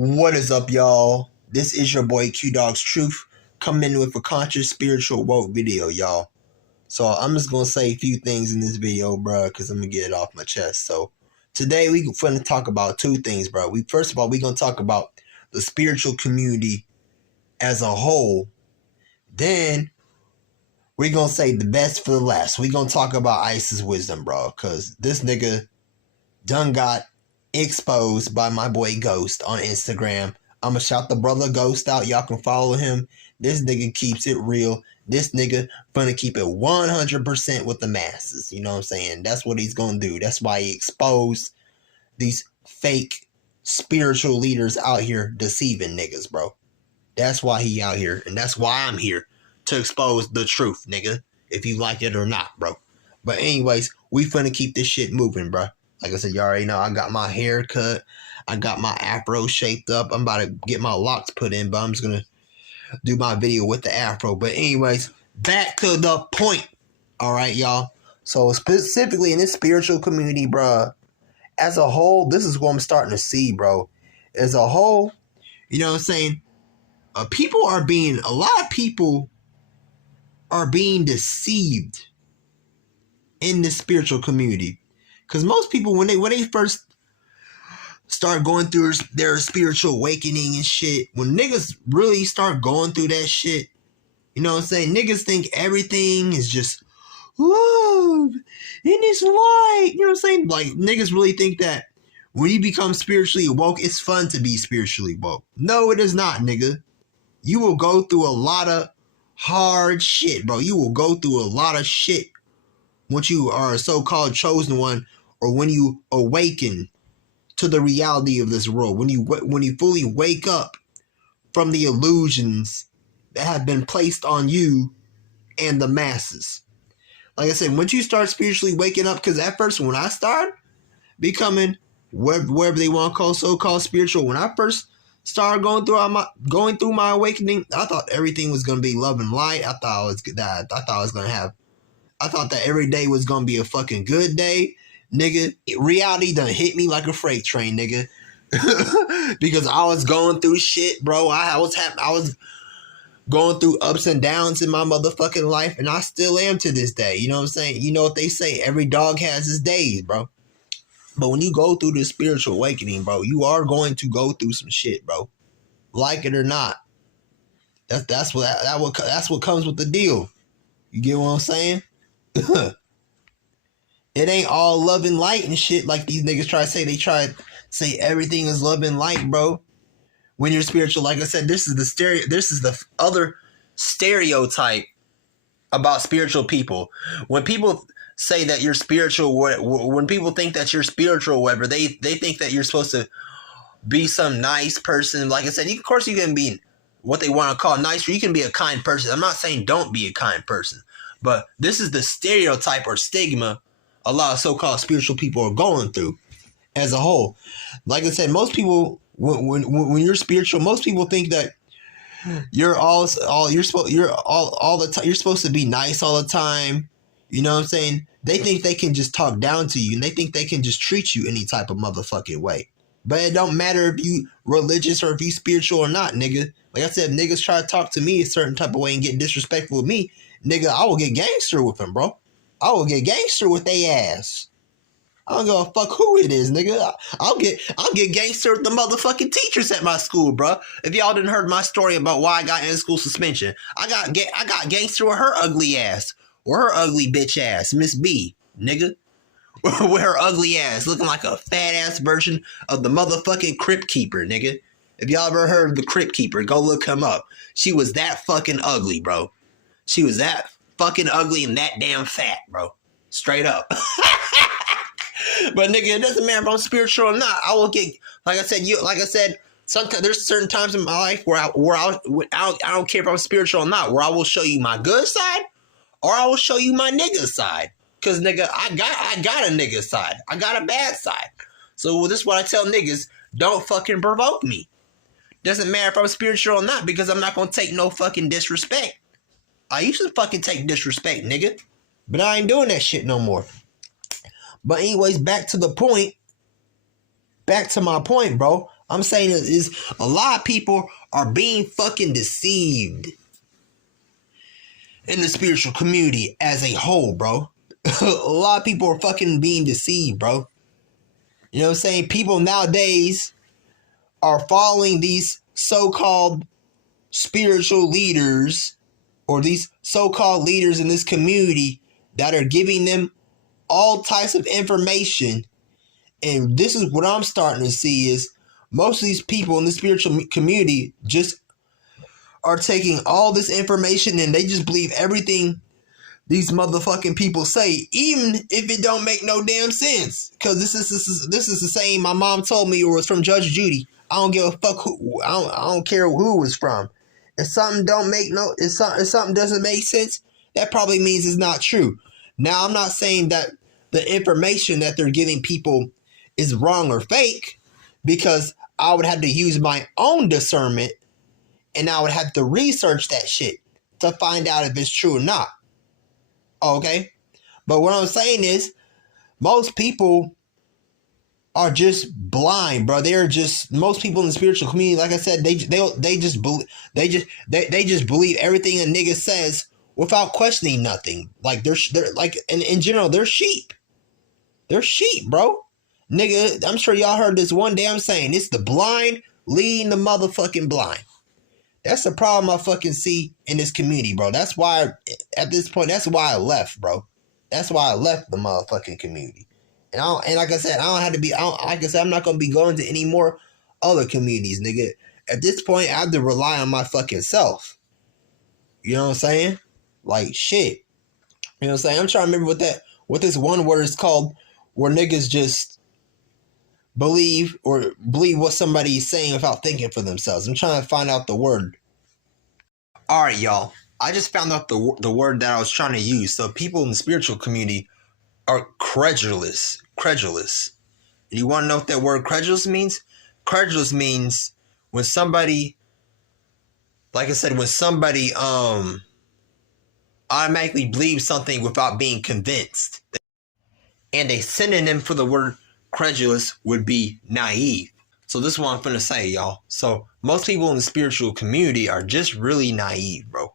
What is up, y'all? This is your boy Q Dog's Truth, coming in with a conscious spiritual woke video, y'all. So I'm just gonna say a few things in this video, bro, because I'm gonna get it off my chest. So today we gonna talk about two things, bro. First of all, we gonna talk about the spiritual community as a whole. Then we gonna say the best for the last. We gonna talk about Ice's wisdom, bro, because this nigga done got exposed by my boy Ghost on Instagram. I'ma shout the brother Ghost out. Y'all can follow him. This nigga keeps it real. This nigga gonna keep it 100% with the masses. You know what I'm saying? That's what he's gonna do. That's why he exposed these fake spiritual leaders out here deceiving niggas, bro. That's why he out here. And that's why I'm here. To expose the truth, nigga. If you like it or not, bro. But anyways, we finna keep this shit moving, bro. Like I said, you already know I got my hair cut. I got my afro shaped up. I'm about to get my locks put in, but I'm just going to do my video with the afro. But anyways, back to the point. All right, y'all. So specifically in this spiritual community, bro, as a whole, this is what I'm starting to see, bro. As a whole, you know what I'm saying? A lot of people are being deceived in the spiritual community. Because most people, when they first start going through their spiritual awakening and shit, when niggas really start going through that shit, you know what I'm saying? Niggas think everything is just love and it's light. You know what I'm saying? Like, niggas really think that when you become spiritually woke, it's fun to be spiritually woke. No, it is not, nigga. You will go through a lot of hard shit, bro. You will go through a lot of shit once you are a so-called chosen one, or when you awaken to the reality of this world, when you fully wake up from the illusions that have been placed on you and the masses. Like I said, once you start spiritually waking up, because at first when I started becoming wherever they want to call so-called spiritual, when I first started going through my awakening, I thought everything was gonna be love and light. I thought that every day was gonna be a fucking good day. Nigga, reality done hit me like a freight train, nigga. Because I was going through shit, bro. I was going through ups and downs in my motherfucking life, and I still am to this day. You know what I'm saying? You know what they say, every dog has his days, bro. But when you go through this spiritual awakening, bro, you are going to go through some shit, bro. Like it or not. That's what comes with the deal. You get what I'm saying? It ain't all love and light and shit like these niggas try to say. They try to say everything is love and light, bro. When you're spiritual, like I said, this is the other stereotype about spiritual people. When people say that you're spiritual, when people think that you're spiritual, whatever, they think that you're supposed to be some nice person. Like I said, of course you can be what they want to call nice, or you can be a kind person. I'm not saying don't be a kind person, but this is the stereotype or stigma a lot of so-called spiritual people are going through as a whole. Like I said, most people, when you're spiritual, most people think that you're supposed to be nice all the time. You know what I'm saying? They think they can just talk down to you, and they think they can just treat you any type of motherfucking way. But it don't matter if you religious or if you spiritual or not, nigga. Like I said, if niggas try to talk to me a certain type of way and get disrespectful with me, nigga, I will get gangster with them, bro. I will get gangster with they ass. I don't give a fuck who it is, nigga. I'll get gangster with the motherfucking teachers at my school, bro. If y'all didn't heard my story about why I got in school suspension, I got gangster with her ugly ass, or her ugly bitch ass, Miss B, nigga. With her ugly ass, looking like a fat ass version of the motherfucking Crypt Keeper, nigga. If y'all ever heard of the Crypt Keeper, go look him up. She was that fucking ugly, bro. She was that fucking ugly and that damn fat, bro. Straight up. But nigga, it doesn't matter if I'm spiritual or not. I will get, like I said, sometimes there's certain times in my life where I don't care if I'm spiritual or not, where I will show you my good side, or I will show you my nigga side. Cause nigga, I got a nigga side. I got a bad side. So this is what I tell niggas: don't fucking provoke me. Doesn't matter if I'm spiritual or not, because I'm not gonna take no fucking disrespect. I used to fucking take disrespect, nigga. But I ain't doing that shit no more. But anyways, back to the point. back to my point, bro. I'm saying is a lot of people are being fucking deceived in the spiritual community as a whole, bro. A lot of people are fucking being deceived, bro. You know what I'm saying? People nowadays are following these so-called spiritual leaders or these so-called leaders in this community that are giving them all types of information. And this is what I'm starting to see is most of these people in the spiritual community just are taking all this information and they just believe everything these motherfucking people say, even if it don't make no damn sense. Because this is the same my mom told me, or it was from Judge Judy. I don't give a fuck who. I don't care who it was from. If something if something doesn't make sense, that probably means it's not true. Now, I'm not saying that the information that they're giving people is wrong or fake, because I would have to use my own discernment and I would have to research that shit to find out if it's true or not. Okay? But what I'm saying is, most people are just blind, bro. Most people in the spiritual community, like I said, they just believe everything a nigga says without questioning nothing. Like they're like in general, they're sheep. They're sheep, bro. Nigga, I'm sure y'all heard this one day I'm saying, it's the blind leading the motherfucking blind. That's the problem I fucking see in this community, bro. That's why, at this point, that's why I left, bro. That's why I left the motherfucking community. And like I said, I'm not gonna be going to any more other communities, nigga. At this point, I have to rely on my fucking self. You know what I'm saying? Like shit. You know what I'm saying? I'm trying to remember what this one word is called, where niggas just believe what somebody's saying without thinking for themselves. I'm trying to find out the word. All right, y'all. I just found out the word that I was trying to use. So people in the spiritual community are credulous. You want to know what that word credulous means? Credulous means when somebody, like I said, automatically believes something without being convinced. And a synonym for the word credulous would be naive. So this is what I'm finna say, y'all. So most people in the spiritual community are just really naive, bro.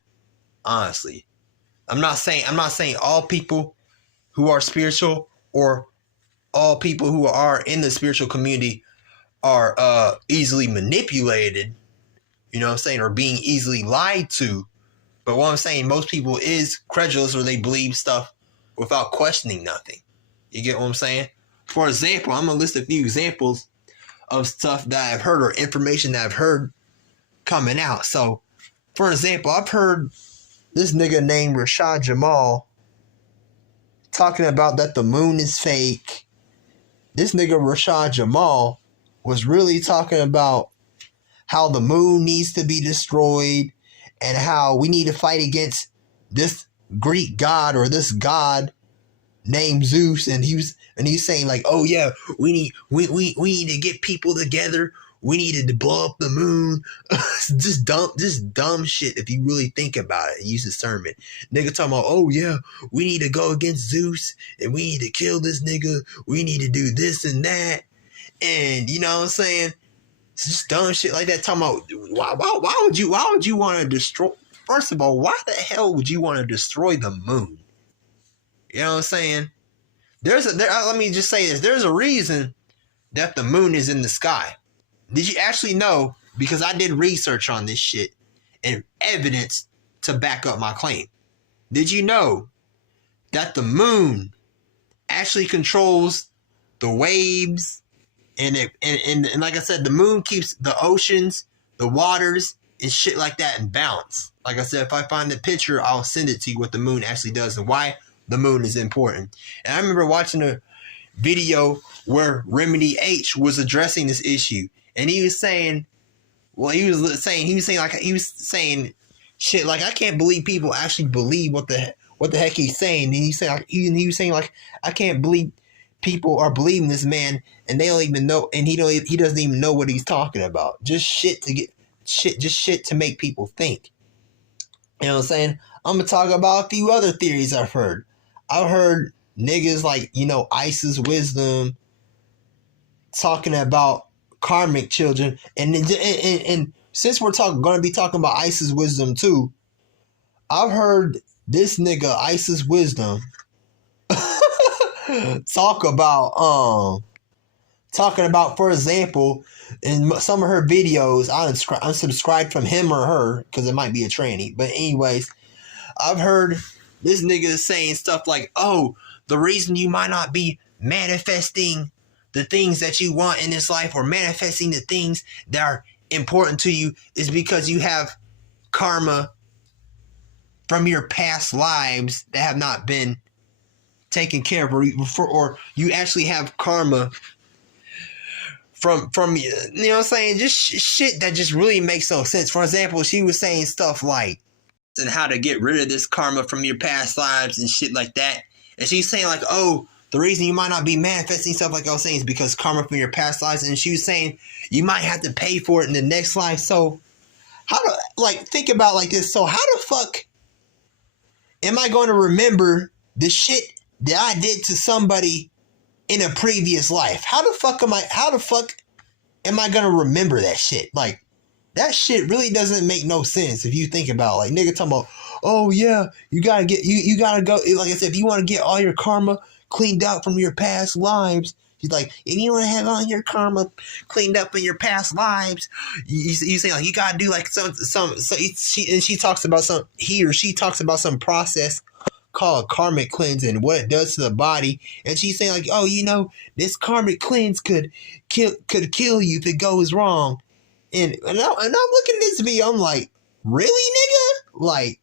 Honestly. I'm not saying all people who are spiritual or all people who are in the spiritual community are easily manipulated, you know what I'm saying, or being easily lied to. But what I'm saying, most people is credulous, or they believe stuff without questioning nothing. You get what I'm saying? For example, I'm going to list a few examples of stuff that I've heard or information that I've heard coming out. So, for example, I've heard this nigga named Rashad Jamal talking about that the moon is fake. This nigga Rashad Jamal was really talking about how the moon needs to be destroyed and how we need to fight against this Greek god or this god named Zeus, and he's saying like, oh yeah, we need to get people together. We needed to blow up the moon. just dumb shit if you really think about it and use discernment. Nigga talking about, oh yeah, we need to go against Zeus and we need to kill this nigga. We need to do this and that. And you know what I'm saying? It's just dumb shit like that. Talking about why would you want to destroy? First of all, why the hell would you want to destroy the moon? You know what I'm saying? Let me just say this. There's a reason that the moon is in the sky. Did you actually know? Because I did research on this shit and evidence to back up my claim. Did you know that the moon actually controls the waves? And like I said, the moon keeps the oceans, the waters, and shit like that in balance. Like I said, if I find the picture, I'll send it to you what the moon actually does and why the moon is important. And I remember watching a video where Remedy H was addressing this issue, and he was saying shit like, I can't believe people actually believe what the heck he's saying. And he was saying like, I can't believe people are believing this man and they don't even know, and he doesn't even know what he's talking about. Just shit to make people think. You know what I'm saying? I'm gonna talk about a few other theories I've heard. I've heard niggas like, Isis Wisdom, talking about karmic children, and since we're going to be talking about Isis Wisdom too, I've heard this nigga Isis Wisdom talking about, for example, in some of her videos, I unsubscribed from him or her because it might be a tranny. But anyways, I've heard this nigga saying stuff like, "Oh, the reason you might not be manifesting the things that you want in this life or manifesting the things that are important to you is because you have karma from your past lives that have not been taken care of, or you actually have karma from you know what I'm saying? Just shit that just really makes no sense." For example, she was saying stuff like, and how to get rid of this karma from your past lives and shit like that. And she's saying like, "Oh, the reason you might not be manifesting stuff like I was saying is because karma from your past lives." And she was saying you might have to pay for it in the next life. So how do, like, think about like this. So how the fuck am I going to remember the shit that I did to somebody in a previous life? How the fuck am I going to remember that shit? Like, that shit really doesn't make no sense if you think about it. Like, nigga talking about, "Oh yeah, you gotta go," like I said, if you want to get all your karma cleaned out from your past lives, he's like, if you want to have all your karma cleaned up in your past lives, you say like you gotta do like she talks about some process called karmic cleansing, what it does to the body, and she's saying like, "Oh, this karmic cleanse could kill you if it goes wrong." And I'm looking at this video, I'm like, really, nigga? Like,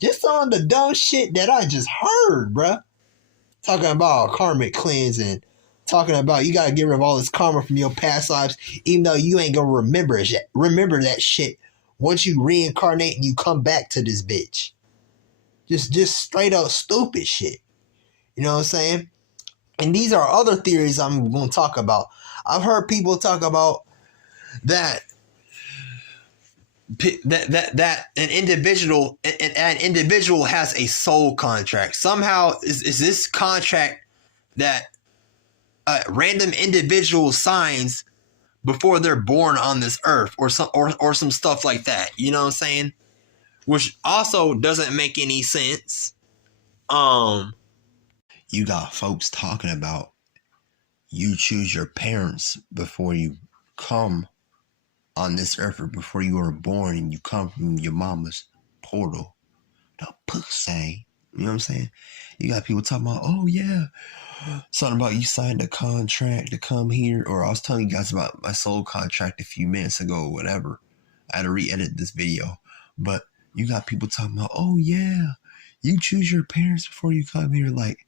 just on the dumb shit that I just heard, bruh. Talking about karmic cleansing, talking about you gotta get rid of all this karma from your past lives, even though you ain't gonna remember that shit once you reincarnate and you come back to this bitch. Just straight up stupid shit. You know what I'm saying? And these are other theories I'm gonna talk about. I've heard people talk about that an individual has a soul contract. Somehow is this contract that a random individual signs before they're born on this earth, or some stuff like that. You know what I'm saying? Which also doesn't make any sense. You got folks talking about you choose your parents before you come on this earth, or before you were born, and you come from your mama's portal. The pussy. You know what I'm saying? You got people talking about, "Oh yeah, something about you signed a contract to come here," or I was telling you guys about my soul contract a few minutes ago or whatever. I had to re-edit this video. But you got people talking about, "Oh yeah, you choose your parents before you come here." Like,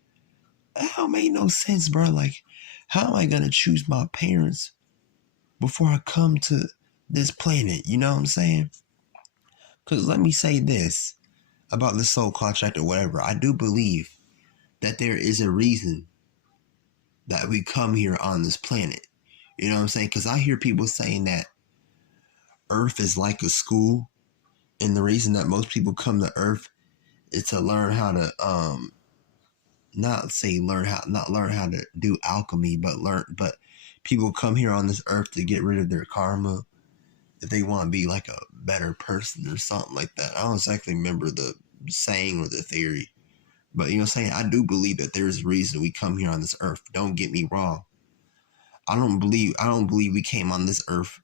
that don't make no sense, bro. Like, how am I gonna choose my parents before I come to this planet? You know what I'm saying? Because let me say this about the soul contract or whatever. I do believe that there is a reason that we come here on this planet. You know what I'm saying? Because I hear people saying that Earth is like a school, and the reason that most people come to Earth is to learn how to not learn how to do alchemy, but people come here on this earth to get rid of their karma if they want to be like a better person or something like that. I don't exactly remember the saying or the theory, but you know what I'm saying? I do believe that there's a reason we come here on this earth. Don't get me wrong. I don't believe we came on this earth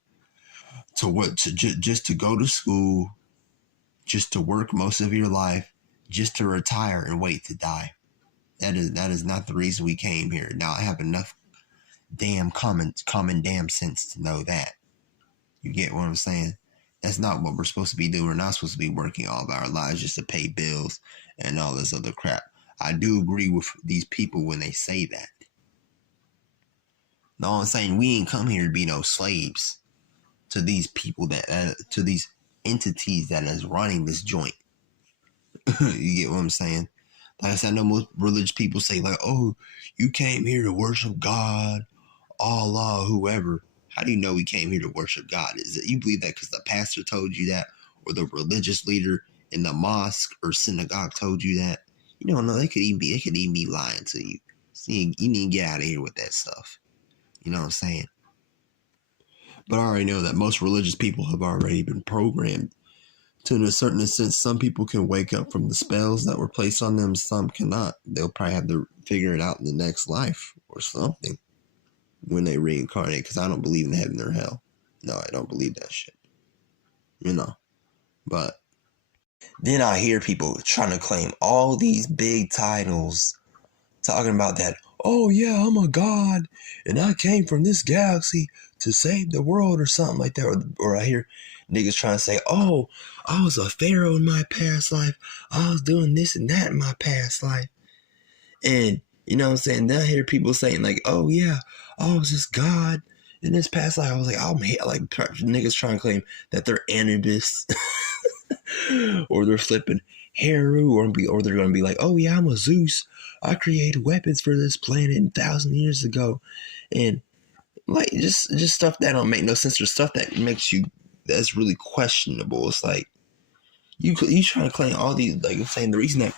just to go to school, just to work most of your life, just to retire and wait to die. That is not the reason we came here. Now, I have enough damn common damn sense to know that. You get what I'm saying? That's not what we're supposed to be doing. We're not supposed to be working all of our lives just to pay bills and all this other crap. I do agree with these people when they say that. No, I'm saying we ain't come here to be no slaves to these people to these entities that is running this joint. You get what I'm saying? Like I said, I know most religious people say like, "Oh, you came here to worship God, Allah, whoever." How do you know we came here to worship God? Is it you believe that because the pastor told you that, or the religious leader in the mosque or synagogue told you that? You don't know. They could even be lying to you. See, you need to get out of here with that stuff. You know what I'm saying? But I already know that most religious people have already been programmed to, in a certain sense. Some people can wake up from the spells that were placed on them, some cannot. They'll probably have to figure it out in the next life or something when they reincarnate, because I don't believe in heaven or hell. No, I don't believe that shit. You know. But then I hear people trying to claim all these big titles, talking about that, oh yeah, I'm a god, and I came from this galaxy to save the world or something like that. Or I hear niggas trying to say, oh, I was a pharaoh in my past life. I was doing this and that in my past life. And, you know what I'm saying? Then I hear people saying like, oh yeah, I was this god in this past life. I was like, oh man, like niggas trying to claim that they're Anubis or they're flipping Heru, or they're going to be like, oh yeah, I'm a Zeus. I created weapons for this planet 1,000 years ago. And like just stuff that don't make no sense, or stuff that makes you, that's really questionable. It's like you trying to claim all these, like I'm saying, the reason that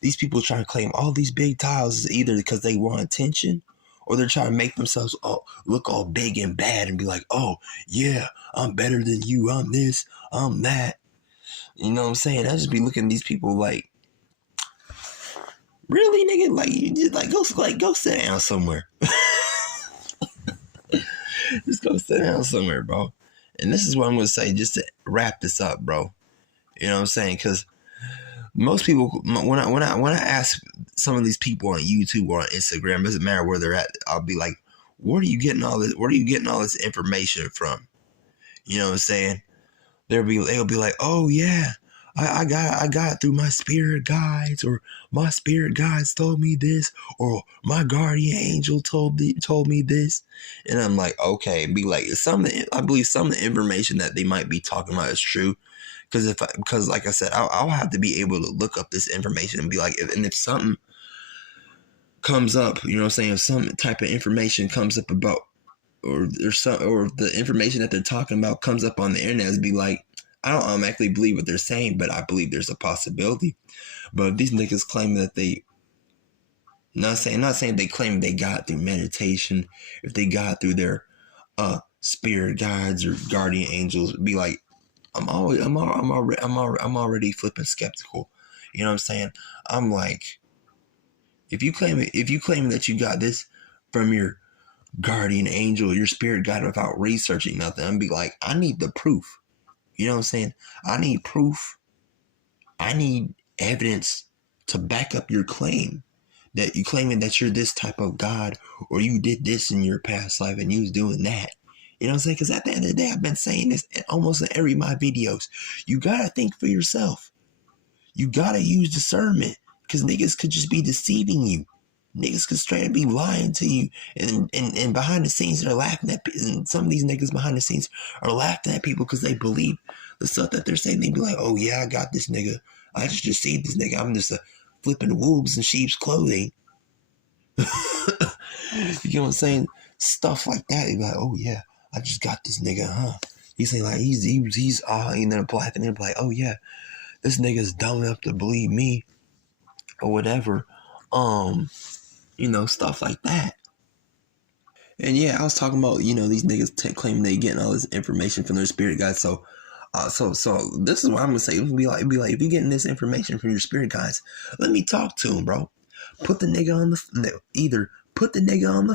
these people trying to claim all these big titles is either because they want attention, or they're trying to make themselves look all big and bad and be like, oh yeah, I'm better than you, I'm this, I'm that. You know what I'm saying? I just be looking at these people like, really, nigga? Like, you just go sit down somewhere. Just go sit down somewhere, bro. And this is what I'm gonna say, just to wrap this up, bro. You know what I'm saying? Because most people, when I ask some of these people on YouTube or on Instagram, doesn't matter where they're at, I'll be like, where are you getting all this? Where are you getting all this information from? You know what I'm saying? They'll be like, oh yeah, I got it through my spirit guides, or my spirit guides told me this, or my guardian angel told me this. And I'm like, okay, be like, I believe some of the information that they might be talking about is true. Because like I said, I'll have to be able to look up this information and be like, if something comes up, you know what I'm saying, if some type of information comes up about, or the information that they're talking about comes up on the internet, it'd be like, I don't automatically believe what they're saying, but I believe there's a possibility. But if these niggas claim that they, not saying they claim they got through meditation, if they got through their spirit guides or guardian angels, it'd be like, I'm already flipping skeptical. You know what I'm saying? I'm like, if you claim that you got this from your guardian angel, your spirit guide, without researching nothing, I'd be like, I need the proof. You know what I'm saying? I need proof. I need evidence to back up your claim, that you claiming that you're this type of God, or you did this in your past life and you was doing that. You know what I'm saying? Because at the end of the day, I've been saying this almost in every of my videos. You gotta think for yourself. You gotta use discernment, because niggas could just be deceiving you. Niggas could straight up be lying to you, and behind the scenes they're laughing at. And some of these niggas behind the scenes are laughing at people because they believe the stuff that they're saying. They be like, "Oh yeah, I got this nigga. I just deceived this nigga. I'm just flipping wolves in sheep's clothing." You know what I'm saying? Stuff like that. They be like, "Oh yeah, I just got this nigga, huh?" He's saying like he's and then laughing and be like, "Oh yeah, this nigga's dumb enough to believe me," or whatever. You know, stuff like that. And yeah, I was talking about, you know, these niggas claiming they getting all this information from their spirit guides. So this is what I'm gonna say. It'd be like, if you're getting this information from your spirit guides, let me talk to him, bro. Put the nigga on the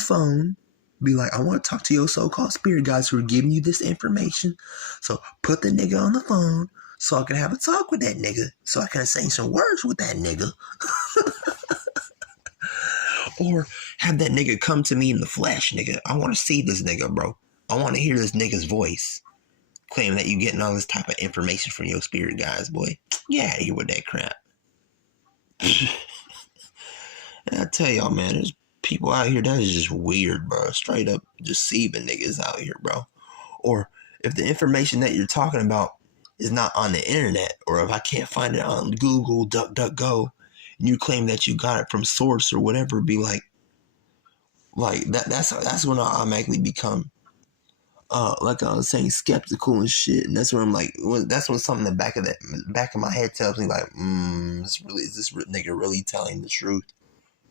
phone. Be like, I want to talk to your so-called spirit guides who are giving you this information. So put the nigga on the phone so I can have a talk with that nigga. So I can exchange some words with that nigga. Or have that nigga come to me in the flesh, nigga. I want to see this nigga, bro. I want to hear this nigga's voice. Claiming that you getting all this type of information from your spirit guides, boy. Get out of here with that crap. And I tell y'all, man, there's people out here that is just weird, bro. Straight up deceiving niggas out here, bro. Or if the information that you're talking about is not on the internet, or if I can't find it on Google, DuckDuckGo, and you claim that you got it from source or whatever, be like that's when I automatically become like I was saying, skeptical and shit. And that's when I'm like, that's when something in the back of my head tells me like, is this nigga really telling the truth?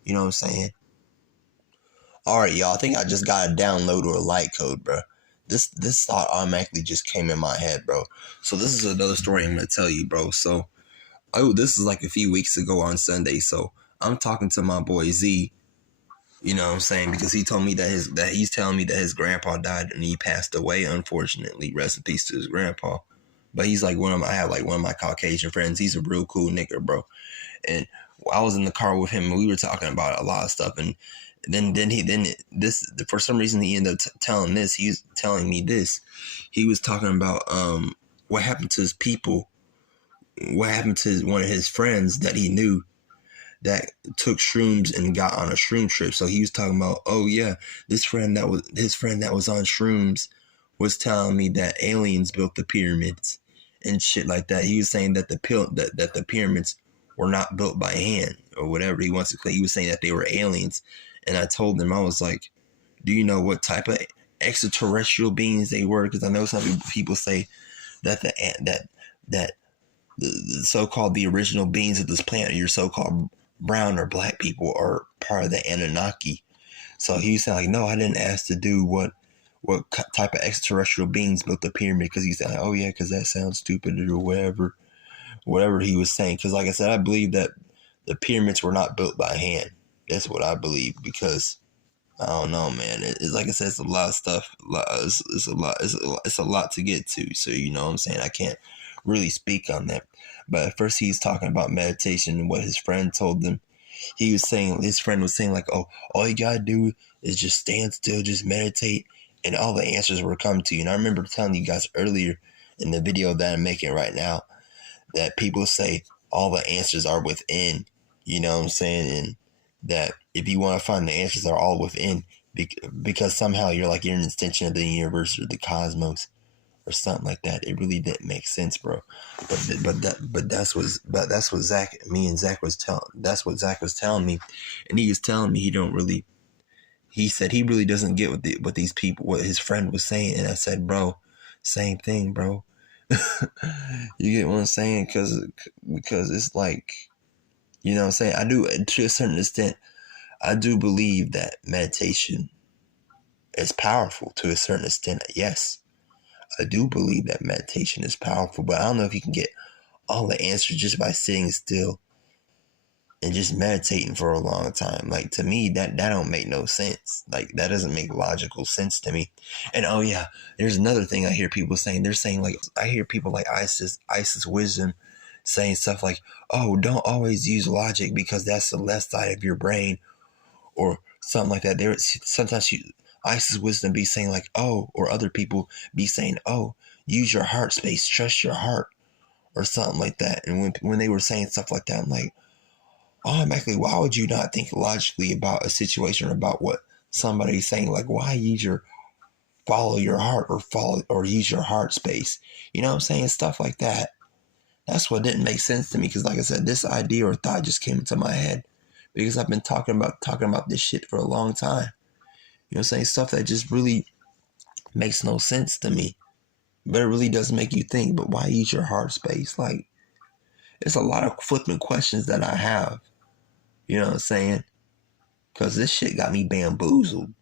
You know what I'm saying? Alright, y'all, I think I just got a download or a light code, bro. This thought automatically just came in my head, bro. So this is another story I'm gonna tell you, bro. So, this is like a few weeks ago on Sunday. So I'm talking to my boy Z. You know what I'm saying? Because he told me that he's telling me that his grandpa died and he passed away. Unfortunately, rest in peace to his grandpa. But he's like I have like one of my Caucasian friends. He's a real cool nigga, bro. And I was in the car with him and we were talking about a lot of stuff. And for some reason he ended up telling this. He was telling me this. He was talking about what happened to his people. What happened to one of his friends that he knew that took shrooms and got on a shroom trip. So he was talking about, oh yeah, his friend that was on shrooms was telling me that aliens built the pyramids and shit like that. He was saying that the pyramids were not built by hand or whatever he wants to claim. He was saying that they were aliens. And I told him, I was like, do you know what type of extraterrestrial beings they were? Because I know some people say that the so-called the original beings of this planet, your so-called brown or black people, are part of the Anunnaki. So he was saying like, no, I didn't ask to do what type of extraterrestrial beings built the pyramid, because he said, oh yeah, because that sounds stupid or whatever he was saying. Because like I said, I believe that the pyramids were not built by hand. That's what I believe, because I don't know, man. It's like I said, it's a lot of stuff. It's a lot to get to. So you know what I'm saying? I can't really speak on that. But at first he's talking about meditation and what his friend told him. His friend was saying like, oh, all you gotta do is just stand still, just meditate, and all the answers will come to you. And I remember telling you guys earlier in the video that I'm making right now that people say all the answers are within. You know what I'm saying? And that if you want to find the answers are all within, because somehow you're an extension of the universe or the cosmos or something like that. It really didn't make sense, bro. But that's what Zach was telling me, and he was telling me he said he really doesn't get what his friend was saying. And I said, bro, same thing, bro. You get what I'm saying? Because it's like, you know what I'm saying? I do, to a certain extent, I do believe that meditation is powerful to a certain extent. Yes, I do believe that meditation is powerful, but I don't know if you can get all the answers just by sitting still and just meditating for a long time. Like, to me, that don't make no sense. Like, that doesn't make logical sense to me. And oh yeah, there's another thing I hear people saying. They're saying, like, I hear people like Isis Wisdom saying stuff like, oh, don't always use logic because that's the left side of your brain, or something like that. Sometimes Isis Wisdom be saying like, oh, or other people be saying, oh, use your heart space, trust your heart, or something like that. And when they were saying stuff like that, I'm like, automatically, why would you not think logically about a situation or about what somebody's saying? Like, why follow your heart or use your heart space? You know what I'm saying? Stuff like that. That's what didn't make sense to me, because like I said, this idea or thought just came into my head because I've been talking about this shit for a long time. You know what I'm saying? Stuff that just really makes no sense to me. But it really does make you think, but why use your heart space? Like, it's a lot of flippant questions that I have. You know what I'm saying? Because this shit got me bamboozled.